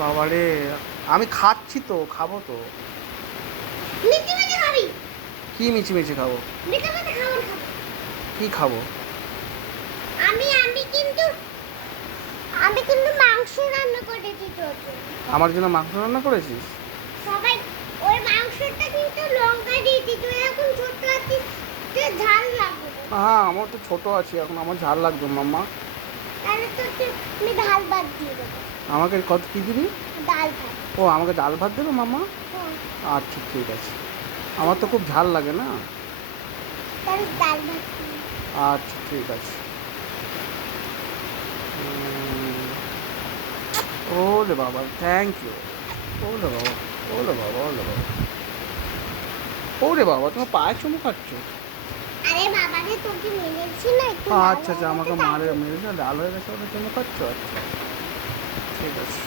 বাবারে, আমি খাচ্ছি তো, খাবো তো। মিচি মিচি খাবি? কি মিচি মিচি খাবো? মিচি মিচি খাবার খাবো। কি খাবো? আমি আমি কিন্তু আমি কিন্তু মাংস রান্না করেছি তোর জন্য। আমার জন্য মাংস রান্না করেছিস? সবাই ওই মাংসটা কিন্তু লঙ্কা দিয়েছি, তুই এখন ছোট আছিস, তুই ঝাল লাগবে। হ্যাঁ, আমার তো ছোট আছি এখন, আমার ঝাল লাগবে মাম্মা। তাহলে তো আমি ডাল ভাত দিয়ে দেবো। আমাকে কত কি দিবি? ডাল ভাত। ও, আমাকে ডাল ভাত দেবে মাম্মা? হ্যাঁ, আচ্ছা ঠিক আছে। আমার তো খুব ঝাল লাগে না। তাহলে ডাল ভাত দিয়ে। আচ্ছা ঠিক আছে। ওরে বাবা, থ্যাংক ইউ। ওরে বাবা, ওরে বাবা, ওরে বাবা, ওরে বাবা, তোমার পায়ে চুমু খাচ্ছ? আরে বাবা রে, তোকে মেরেছি না একটু। আচ্ছা আচ্ছা, আমাকে মেরেছে, লাল হয়ে গেছে, ওটা চুমু খাচ্ছ? আচ্ছা ঠিক আছে।